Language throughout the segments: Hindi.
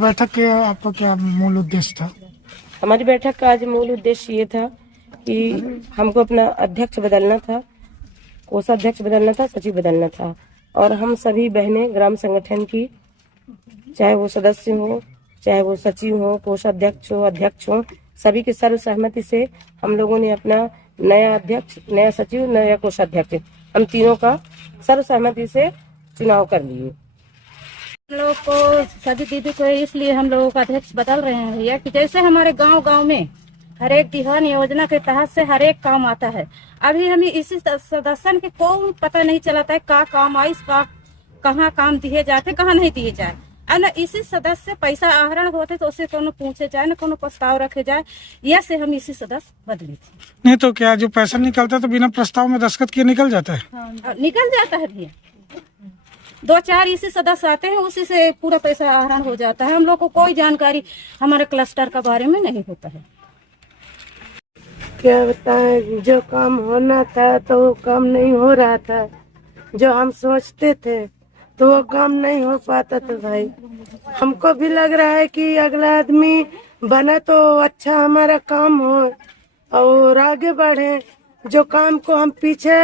बैठक के आपका क्या मूल उद्देश्य था? हमारी बैठक का आज मूल उद्देश्य ये था कि हमको अपना अध्यक्ष बदलना था, कोषाध्यक्ष बदलना था, सचिव बदलना था। और हम सभी बहनें ग्राम संगठन की, चाहे वो सदस्य हो, चाहे वो सचिव हो, कोषाध्यक्ष हो, अध्यक्ष हो, सभी की सर्व सहमति से हम लोगों ने अपना नया अध्यक्ष, नया सचिव, नया कोषाध्यक्ष, हम तीनों का सर्व सहमति से चुनाव कर लिए। हम लोग को सभी दीदी को इसलिए हम लोगों का अध्यक्ष बदल रहे हैं भैया कि जैसे हमारे गांव में हर एक दिहान योजना के तहत से हर एक काम आता है। अभी हमें इसी सदस्य के को पता नहीं चलाता है का काम आई, का कहाँ काम दिए जाते, कहाँ नहीं दिए जाए। अब न इसी सदस्य से पैसा आहरण होते तो उससे कोनो पूछे जाए, न कोनो प्रस्ताव रखे जाए, यह से हम इसी सदस्य बदले थे। नहीं तो क्या जो पैसा निकलता है तो बिना प्रस्ताव में दस्तखत किए निकल जाता है? हाँ, निकल जाता है भैया। 2-4 इसी सदस्य आते हैं, उसी से पूरा पैसा आहरण हो जाता है। हम लोग को कोई जानकारी हमारे क्लस्टर के बारे में नहीं होता है। क्या बताएं, जो काम होना था तो वो काम नहीं हो रहा था, जो हम सोचते थे तो वो काम नहीं हो पाता था। भाई हमको भी लग रहा है कि अगला आदमी बना तो अच्छा हमारा काम हो और आगे बढ़े। जो काम को हम पीछे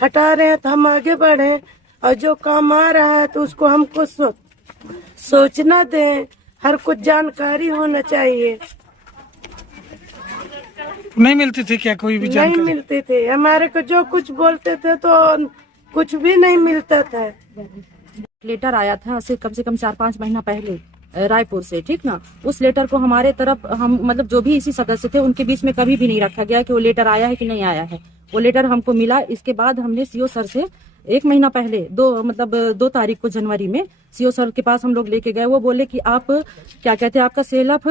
हटा रहे हैं तो हम आगे बढ़े, और जो काम आ रहा है तो उसको हमको सोचना दें, हर कुछ जानकारी होना चाहिए। नहीं मिलती थी क्या कोई भी जानकारी? नहीं मिलती थी, हमारे को जो कुछ बोलते थे तो कुछ भी नहीं मिलता था। लेटर आया था से कम 4-5 महीना पहले रायपुर से, ठीक ना। उस लेटर को हमारे तरफ हम मतलब जो भी इसी सदस्य थे उनके बीच में कभी भी नहीं रखा गया कि वो लेटर आया है कि नहीं आया है। वो लेटर हमको मिला, इसके बाद हमने सीओ सर से 1 महीना पहले 2 तारीख को जनवरी में सीओ सर के पास हम लोग लेके गए। वो बोले कि आप क्या कहते हैं, आपका सेलफ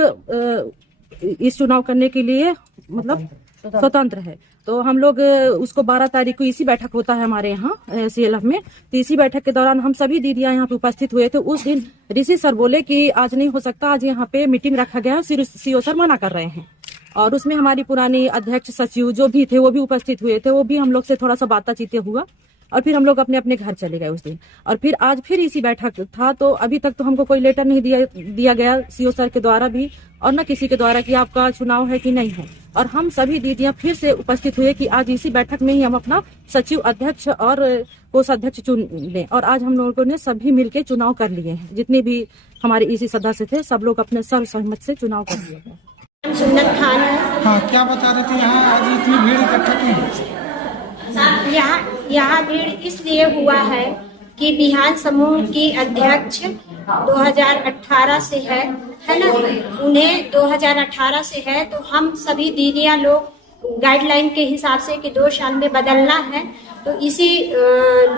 इस चुनाव करने के लिए मतलब स्वतंत्र है। तो हम लोग उसको 12 तारीख को इसी बैठक होता है हमारे यहाँ सीएलएफ में। तो इसी बैठक के दौरान हम सभी दीदियां यहाँ पे उपस्थित हुए थे। उस दिन ऋषि सर बोले कि आज नहीं हो सकता, आज यहाँ पे मीटिंग रखा गया है, सीओ सर मना कर रहे हैं। और उसमें हमारी पुरानी अध्यक्ष सचिव जो भी थे वो भी उपस्थित हुए थे। वो भी हम लोग से थोड़ा सा बातचीत हुआ और फिर हम लोग अपने अपने घर चले गए उस दिन। और फिर आज फिर इसी बैठक था। तो अभी तक तो हमको कोई लेटर नहीं दिया गया सीओ सर के द्वारा भी और न किसी के द्वारा कि आपका चुनाव है कि नहीं है। और हम सभी दीदियां फिर से उपस्थित हुए कि आज इसी बैठक में ही हम अपना सचिव, अध्यक्ष और कोषाध्यक्ष चुन लें। और आज हम लोगों ने सभी मिलकर चुनाव कर लिए हैं। जितने भी हमारे इसी सदस्य थे सब लोग अपने सर्वसहमत से चुनाव कर लिए हैं। सुन्नत खान है। हाँ, क्या बता रहे थे, यहाँ आज इतनी भीड़ इकट्ठा क्यों? यहाँ भीड़ इसलिए हुआ है कि बिहान समूह की अध्यक्ष 2018 से है ना, उन्हें 2018 से है। तो हम सभी दीदियां लोग गाइडलाइन के हिसाब से कि 2 साल में बदलना है, तो इसी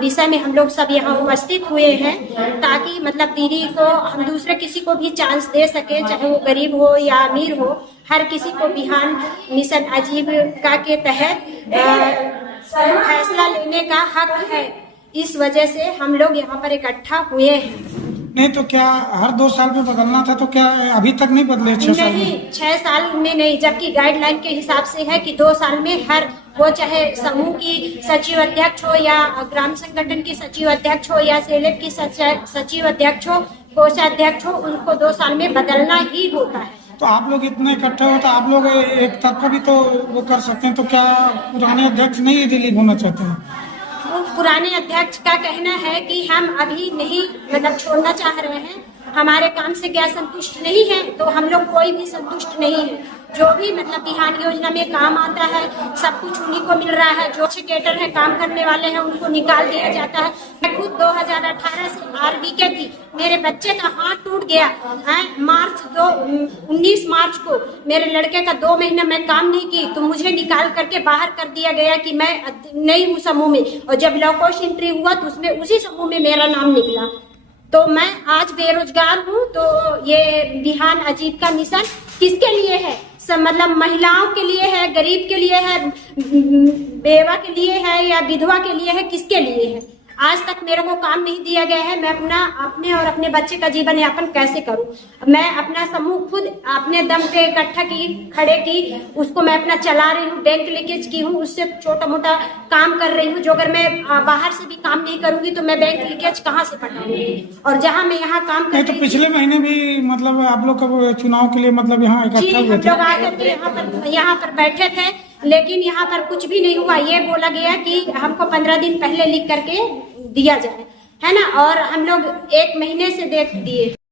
विषय में हम लोग सब यहाँ उपस्थित हुए हैं ताकि मतलब दीदी को हम दूसरे किसी को भी चांस दे सके, चाहे वो गरीब हो या अमीर हो, हर किसी को बिहान मिशन आजीविका के तहत फैसला लेने का हक है। इस वजह से हम लोग यहाँ पर इकट्ठा हुए हैं। नहीं तो क्या हर 2 साल में बदलना था, तो क्या अभी तक नहीं बदले? 6 साल नहीं, 6 साल में नहीं, जबकि गाइडलाइन के हिसाब से है कि 2 साल में हर वो चाहे समूह की सचिव अध्यक्ष हो या ग्राम संगठन की सचिव अध्यक्ष हो या सेलेब की सचिव अध्यक्ष हो, कोषाध्यक्ष हो, उनको 2 साल में बदलना ही होता है। तो आप लोग इतने इकट्ठे हो तो आप लोग एक तरफा भी तो वो कर सकते हैं। तो क्या पुराने अध्यक्ष नहीं दिलीप होना चाहते हैं? पुराने अध्यक्ष का कहना है कि हम अभी नहीं मतलब छोड़ना चाह रहे हैं, हमारे काम से क्या संतुष्ट नहीं है, तो हम लोग कोई भी संतुष्ट नहीं है। जो भी मतलब बिहान योजना में काम आता है सब कुछ उन्हीं को मिल रहा है। जो कैटर है, काम करने वाले हैं, उनको निकाल दिया जाता है। मैं खुद 2018 से आरबीके थी, मेरे बच्चे का हाथ टूट गया है। 19 मार्च को मेरे लड़के का 2 महीना मैं काम नहीं की तो मुझे निकाल करके बाहर कर दिया गया कि मैं नहीं हूँ समूह में। और जब लॉकआउट एंट्री हुआ तो उसमें उसी समूह में मेरा नाम निकला। तो मैं आज बेरोजगार हूँ। तो ये बिहान आजीविका मिशन किसके लिए है? सब मतलब महिलाओं के लिए है, गरीब के लिए है, बेवा के लिए है या विधवा के लिए है, किसके लिए है? आज तक मेरे को काम नहीं दिया गया है। मैं अपने और अपने बच्चे का जीवन यापन कैसे करूं? मैं अपना समूह खुद अपने दम पे इकट्ठा की, खड़े की, उसको मैं अपना चला रही हूँ। बैंक लीकेज की हूँ, उससे छोटा मोटा काम कर रही हूँ। जो अगर मैं बाहर से भी काम नहीं करूंगी तो मैं बैंक लीकेज कहाँ से पटाऊंगी? और जहाँ मैं यहाँ काम कर नहीं तो रही पिछले महीने भी मतलब आप लोग कब चुनाव के लिए मतलब यहाँ जी, इकट्ठा हम हुए थे? लोग आकर के यहाँ पर बैठे थे, लेकिन यहाँ पर कुछ भी नहीं हुआ। ये बोला गया कि हमको 15 दिन पहले लिख करके दिया जाए, है ना, और हम लोग 1 महीने से देख दिए।